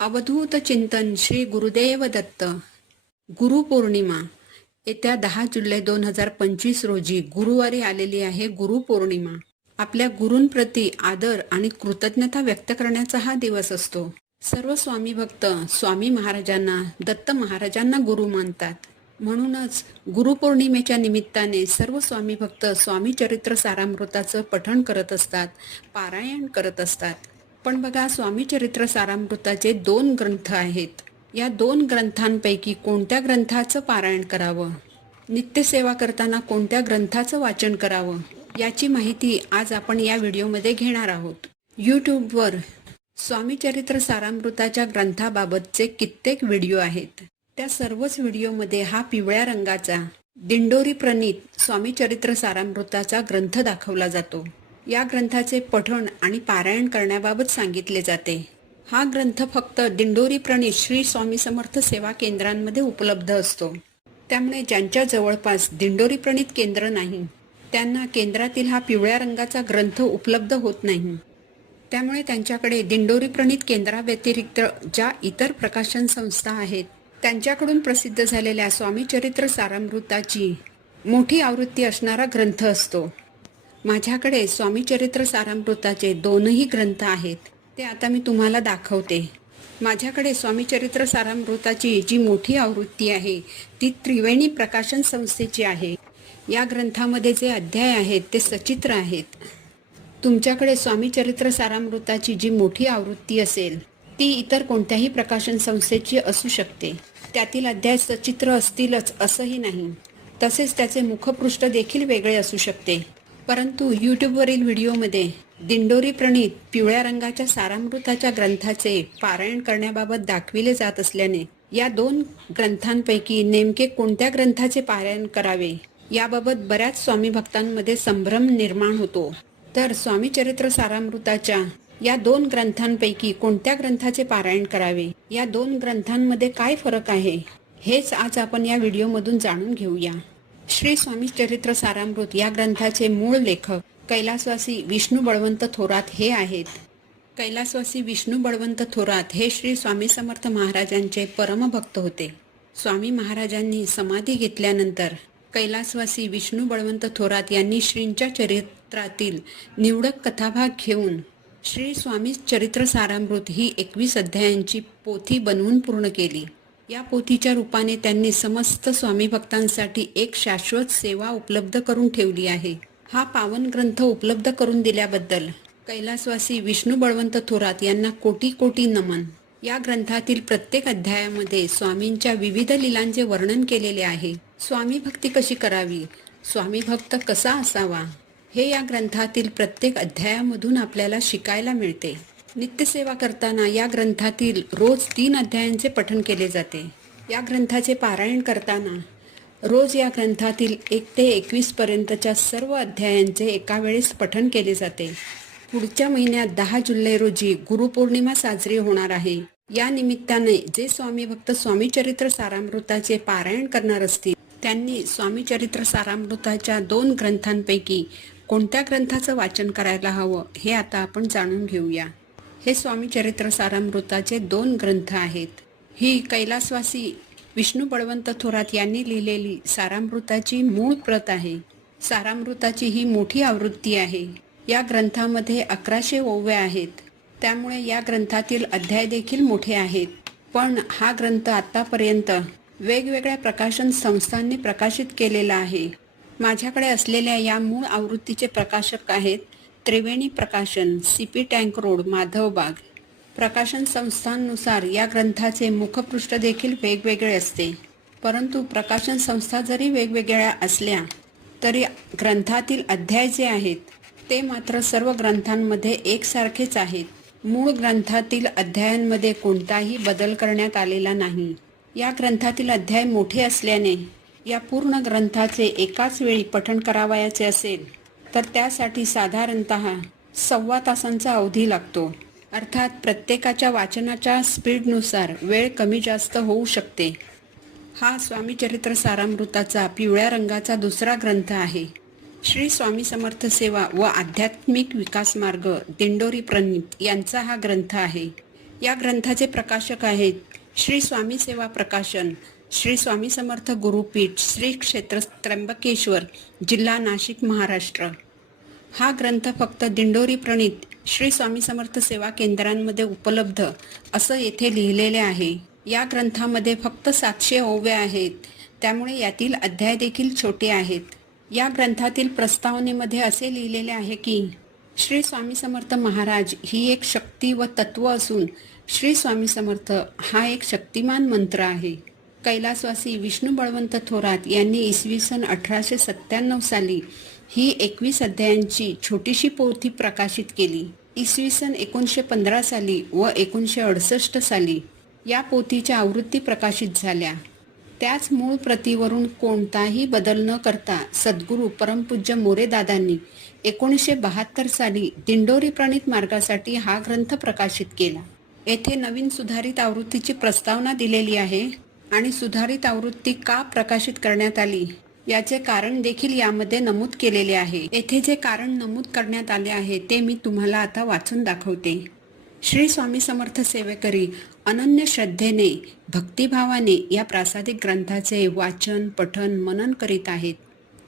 अवधूत चिंतन श्री गुरुदेव दत्त. गुरुपौर्णिमा येत्या दहा जुलै दोन हजार पंचवीस रोजी गुरुवारी आलेली आहे गुरुपौर्णिमा आपल्या गुरूंप्रती आदर आणि कृतज्ञता व्यक्त करण्याचा हा दिवस असतो. सर्व स्वामी भक्त स्वामी महाराजांना दत्त महाराजांना गुरु मानतात. म्हणूनच गुरुपौर्णिमेच्या निमित्ताने सर्व स्वामी भक्त स्वामी चरित्र सारामृताचं पठण करत असतात पारायण करत असतात. पण बघा स्वामी चरित्र सारामृताचे दोन ग्रंथ आहेत. या दोन ग्रंथांपैकी कोणत्या ग्रंथाचं पारायण करावं? नित्यसेवा करताना कोणत्या ग्रंथाचं वाचन करावं? याची माहिती आज आपण या व्हिडिओमध्ये घेणार आहोत. यूट्यूबवर स्वामी चरित्र सारामृताच्या ग्रंथाबाबतचे कित्येक व्हिडिओ आहेत. त्या सर्वच व्हिडिओमध्ये हा पिवळ्या रंगाचा दिंडोरी प्रणीत स्वामी चरित्र सारामृताचा ग्रंथ दाखवला जातो. या ग्रंथाचे पठण आणि पारायण करण्याबाबत सांगितले जाते. हा ग्रंथ फक्त दिंडोरी प्रणीत श्री स्वामी समर्थ सेवा केंद्रांमध्ये उपलब्ध असतो. त्यामुळे ज्यांच्या जवळपास दिंडोरी प्रणित केंद्र नाही त्यांना केंद्रातील हा पिवळ्या रंगाचा ग्रंथ उपलब्ध होत नाही. त्यामुळे त्यांच्याकडे दिंडोरी प्रणित केंद्राव्यतिरिक्त ज्या इतर प्रकाशन संस्था आहेत त्यांच्याकडून प्रसिद्ध झालेल्या स्वामी चरित्र सारामृताची मोठी आवृत्ती असणारा ग्रंथ असतो. माझ्याकडे स्वामीचरित्र सारामृताचे दोनही ग्रंथ आहेत ते आता मी तुम्हाला दाखवते. माझ्याकडे स्वामी चरित्र सारामृताची जी मोठी आवृत्ती आहे ती त्रिवेणी प्रकाशन संस्थेची आहे. या ग्रंथामध्ये जे अध्याय आहेत ते सचित्र आहेत. तुमच्याकडे स्वामी चरित्र सारामृताची जी मोठी आवृत्ती असेल ती इतर कोणत्याही प्रकाशन संस्थेची असू शकते. त्यातील अध्याय सचित्र असतीलच असंही नाही. तसेच त्याचे मुखपृष्ठ देखील वेगळे असू शकते. परंतु यूट्यूबवरील व्हिडिओमध्ये दिंडोरी प्रणीत पिवळ्या रंगाच्या सारामृताच्या ग्रंथाचे पारायण करण्याबाबत दाखविले जात असल्याने या दोन ग्रंथांपैकी नेमके कोणत्या ग्रंथाचे पारायण करावे याबाबत बऱ्याच स्वामी भक्तांमध्ये संभ्रम निर्माण होतो. तर स्वामी चरित्र सारामृताच्या या दोन ग्रंथांपैकी कोणत्या ग्रंथाचे पारायण करावे? या दोन ग्रंथांमध्ये काय फरक आहे? हेच आज आपण या व्हिडिओमधून जाणून घेऊया. श्री स्वामी चरित्र सारामृत या ग्रंथाचे मूळ लेखक कैलासवासी विष्णू बळवंत थोरात हे आहेत. कैलासवासी विष्णू बळवंत थोरात हे श्री स्वामी समर्थ महाराजांचे परमभक्त होते. स्वामी महाराजांनी समाधी घेतल्यानंतर कैलासवासी विष्णू बळवंत थोरात यांनी श्रींच्या चरित्रातील निवडक कथाभाग घेऊन श्री स्वामी चरित्र सारामृत ही एकवीस अध्यायांची पोथी बनवून पूर्ण केली. या पोथीच्या रूपाने त्यांनी समस्त स्वामी भक्तांसाठी एक शाश्वत सेवा उपलब्ध करून ठेवली आहे. हा पावन ग्रंथ उपलब्ध करून दिल्याबद्दल कैलासवासी विष्णू बळवंत थोरात यांना कोटी कोटी नमन. या ग्रंथातील प्रत्येक अध्यायामध्ये स्वामींच्या विविध लिलांचे वर्णन केलेले आहे. स्वामी भक्ती कशी करावी? स्वामी भक्त कसा असावा? हे या ग्रंथातील प्रत्येक अध्यायामधून आपल्याला शिकायला मिळते. नित्यसेवा करताना या ग्रंथातील रोज तीन अध्यायांचे पठण केले जाते. या ग्रंथाचे पारायण करताना रोज या ग्रंथातील एक ते एकवीस पर्यंतच्या सर्व अध्यायांचे एका वेळेस पठण केले जाते. पुढच्या महिन्यात दहा जुलै रोजी गुरुपौर्णिमा साजरी होणार आहे. या निमित्ताने जे स्वामी भक्त स्वामी चरित्र सारामृताचे पारायण करणार असतील त्यांनी स्वामी चरित्र सारामृताच्या दोन ग्रंथांपैकी कोणत्या ग्रंथाचं वाचन करायला हवं हे आता आपण जाणून घेऊया. हे स्वामी चरित्र सारामृताचे दोन ग्रंथ आहेत. ही कैलासवासी विष्णू बळवंत थोरात यांनी लिहिलेली सारामृताची मूळ प्रत आहे. सारामृताची ही मोठी आवृत्ती आहे. या ग्रंथामध्ये अकराशे ओव्या आहेत. त्यामुळे या ग्रंथातील अध्याय देखील मोठे आहेत. पण हा ग्रंथ आतापर्यंत वेगवेगळ्या प्रकाशन संस्थांनी प्रकाशित केलेला आहे. माझ्याकडे असलेल्या या मूळ आवृत्तीचे प्रकाशक आहेत त्रिवेणी प्रकाशन C P tank road Madhavbaug प्रकाशन संस्थांनुसार या ग्रंथाचे मुखपृष्ठ देखील वेगवेगळे असते. परंतु प्रकाशन संस्था जरी वेगवेगळ्या असल्या तरी ग्रंथातील अध्याय जे आहेत ते मात्र सर्व ग्रंथांमध्ये एकसारखेच आहेत. मूळ ग्रंथातील अध्यायांमध्ये कोणताही बदल करण्यात आलेला नाही. या ग्रंथातील अध्याय मोठे असल्याने या पूर्ण ग्रंथाचे एकाच वेळी पठण करावयाचे असेल. तर त्यासाठी साधारणत सव्वा तासांचा अवधी लागतो. अर्थात प्रत्येकाच्या वाचनाच्या स्पीडनुसार वेळ कमी जास्त होऊ शकते. हा स्वामी चरित्र सारामृताचा पिवळ्या रंगाचा दुसरा ग्रंथ आहे. श्री स्वामी समर्थ सेवा व आध्यात्मिक विकास मार्ग दिंडोरी प्रणीत यांचा हा ग्रंथ आहे. या ग्रंथाचे प्रकाशक आहेत श्री स्वामी सेवा प्रकाशन श्री स्वामी समर्थ गुरुपीठ श्री क्षेत्र त्र्यंबकेश्वर जिल्हा नाशिक महाराष्ट्र. हा ग्रंथ फक्त दिंडोरी प्रणित श्री स्वामी समर्थ सेवा केंद्रांमध्ये उपलब्ध असं येथे लिहिलेले आहे. या ग्रंथामध्ये फक्त सातशे ओव्या आहेत. त्यामुळे यातील अध्याय देखील छोटे आहेत. या ग्रंथातील प्रस्तावनेमध्ये असे लिहिलेले आहे की श्री स्वामी समर्थ महाराज ही एक शक्ती व तत्व असून श्री स्वामी समर्थ हा एक शक्तिमान मंत्र आहे. कैलासवासी विष्णू बळवंत थोरात यांनी इसवी सन अठराशे सत्त्याण्णव साली ही एकवीस अध्यायांची छोटीशी पोथी प्रकाशित केली. इसवी सन एकोणीसशे पंधरा साली व एकोणीसशे अडुसष्ट साली या पोथीच्या आवृत्ती प्रकाशित झाल्या. त्याच मूळ प्रतीवरून कोणताही बदल न करता सद्गुरू परमपूज्य मोरेदादांनी एकोणीसशे बहात्तर साली दिंडोरी प्रणित मार्गासाठी हा ग्रंथ प्रकाशित केला. येथे नवीन सुधारित आवृत्तीची प्रस्तावना दिलेली आहे. आणि सुधारित आवृत्ती का प्रकाशित करण्यात आली? याचे कारण देखील यामध्ये नमूद केलेले आहे. येथे जे कारण नमूद करण्यात आले आहे ते मी तुम्हाला आता वाचून दाखवते. श्री स्वामी समर्थ सेवेकरी अनन्य श्रद्धेने भक्तिभावाने या प्रासादिक ग्रंथाचे वाचन पठन मनन करीत आहेत.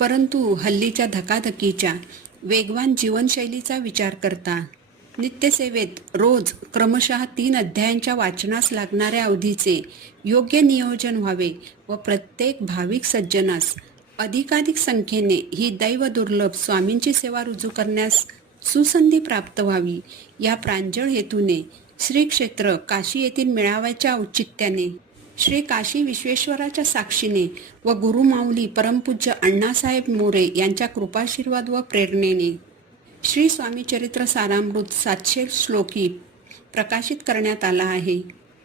परंतु हल्लीच्या धकाधकीच्या वेगवान जीवनशैलीचा विचार करता नित्यसेवेत रोज क्रमशः तीन अध्यायांच्या वाचनास लागणाऱ्या अवधीचे योग्य नियोजन व्हावे व प्रत्येक भाविक सज्जनास अधिकाधिक संख्येने ही दैव दुर्लभ स्वामींची सेवा रुजू करण्यास सुसंधी प्राप्त व्हावी. या प्रांजळ हेतूने श्री क्षेत्र काशी येथील मेळाव्याच्या औचित्याने श्री काशी विश्वेश्वराच्या साक्षीने व गुरुमाऊली परमपूज्य अण्णासाहेब मोरे यांच्या कृपाशीर्वाद व प्रेरणेने श्री स्वामी चरित्र सारामृत सातशे श्लोकी प्रकाशित करण्यात आला आहे.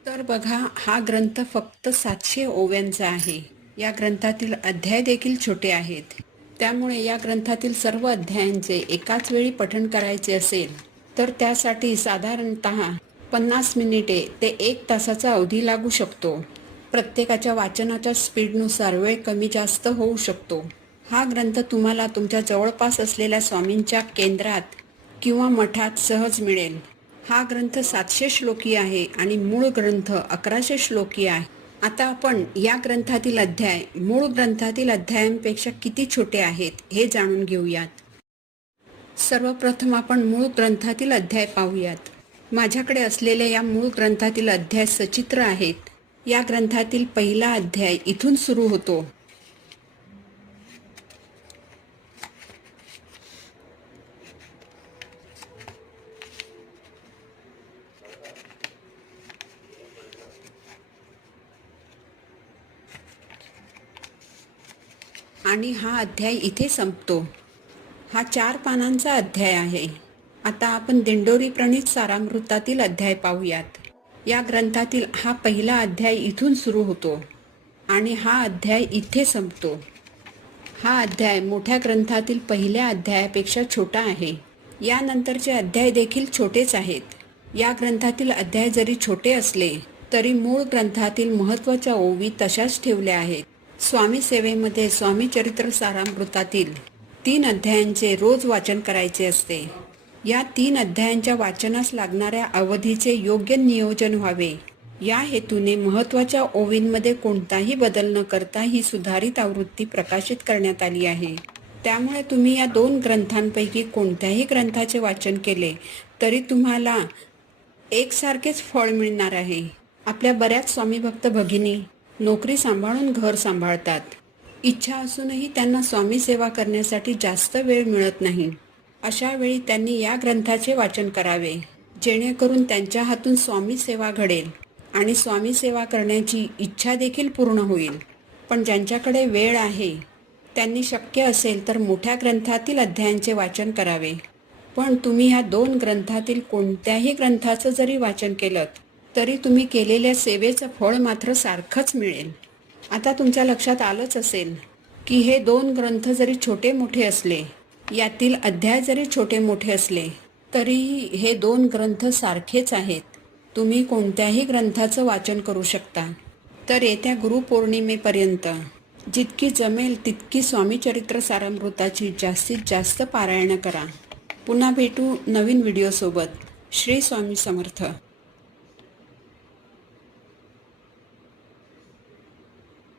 तर बघा हा ग्रंथ फक्त सातशे ओव्यांचा आहे. या ग्रंथातील अध्याय देखील छोटे आहेत. त्यामुळे या ग्रंथातील सर्व अध्यायांचे एकाच वेळी पठण करायचे असेल तर त्यासाठी साधारणत पन्नास मिनिटे ते एक तासाचा अवधी लागू शकतो. प्रत्येकाच्या वाचनाच्या स्पीडनुसार वेळ कमी जास्त होऊ शकतो. हा ग्रंथ तुम्हाला तुमच्या जवळपास असलेल्या स्वामींच्या केंद्रात किंवा मठात सहज मिळेल. हा ग्रंथ सातशे श्लोकी आहे आणि मूळ ग्रंथ अकराशे श्लोकी आहे. आता आपण या ग्रंथातील अध्याय मूळ ग्रंथातील अध्यायांपेक्षा किती छोटे आहेत हे जाणून घेऊयात. सर्वप्रथम आपण मूळ ग्रंथातील अध्याय पाहूयात. माझ्याकडे असलेल्या या मूळ ग्रंथातील अध्याय सचित्र आहेत. या ग्रंथातील पहिला अध्याय इथून सुरू होतो. आणि हा अध्याय इथे संपतो. हा चार पानांचा अध्याय आहे. आता आपण दिंडोरी प्रणित सारामृतातील अध्याय पाहूयात. या ग्रंथातील हा पहिला अध्याय इथून सुरू होतो आणि हा अध्याय इथे संपतो. हा अध्याय मोठ्या ग्रंथातील पहिल्या अध्यायापेक्षा छोटा आहे. यानंतरचे अध्याय देखील छोटेच आहेत. या ग्रंथातील अध्याय जरी छोटे असले तरी मूळ ग्रंथातील महत्त्वाच्या ओवी तशाच ठेवल्या आहेत. स्वामी सेवेमध्ये स्वामी चरित्र सारामृतातील तीन अध्यायांचे रोज वाचन करायचे असते. या तीन अध्यायांच्या वाचनास लागणाऱ्या अवधीचे योग्य नियोजन व्हावे. या हेतूने महत्त्वाच्या ओवींमध्ये कोणताही बदल न करता ही सुधारित आवृत्ती प्रकाशित करण्यात आली आहे. त्यामुळे तुम्ही या दोन ग्रंथांपैकी कोणत्याही ग्रंथाचे वाचन केले तरी तुम्हाला एकसारखेच फळ मिळणार आहे. आपल्या बऱ्याच स्वामी भक्त भगिनी नोकरी सांभाळून घर सांभाळतात. इच्छा असूनही त्यांना स्वामी सेवा करण्यासाठी जास्त वेळ मिळत नाही. अशा वेळी त्यांनी या ग्रंथाचे वाचन करावे जेणेकरून त्यांच्या हातून स्वामी सेवा घडेल आणि स्वामी सेवा करण्याची इच्छा देखील पूर्ण होईल. पण ज्यांच्याकडे वेळ आहे त्यांनी शक्य असेल तर मोठ्या ग्रंथातील अध्यायांचे वाचन करावे. पण तुम्ही ह्या दोन ग्रंथातील कोणत्याही ग्रंथाचं जरी वाचन केलं तरी तुम्ही केलेल्या सेवेचं फळ मात्र सारखंच मिळेल. आता तुमच्या लक्षात आलंच असेल की हे दोन ग्रंथ जरी छोटे मोठे असले यातील अध्याय जरी छोटे मोठे असले तरीही हे दोन ग्रंथ सारखेच आहेत. तुम्ही कोणत्याही ग्रंथाचं वाचन करू शकता. तर येत्या गुरुपौर्णिमेपर्यंत जितकी जमेल तितकी स्वामीचरित्र सारामृताची जास्तीत जास्त पारायणं करा. पुन्हा भेटू नवीन व्हिडिओसोबत. श्री स्वामी समर्थ.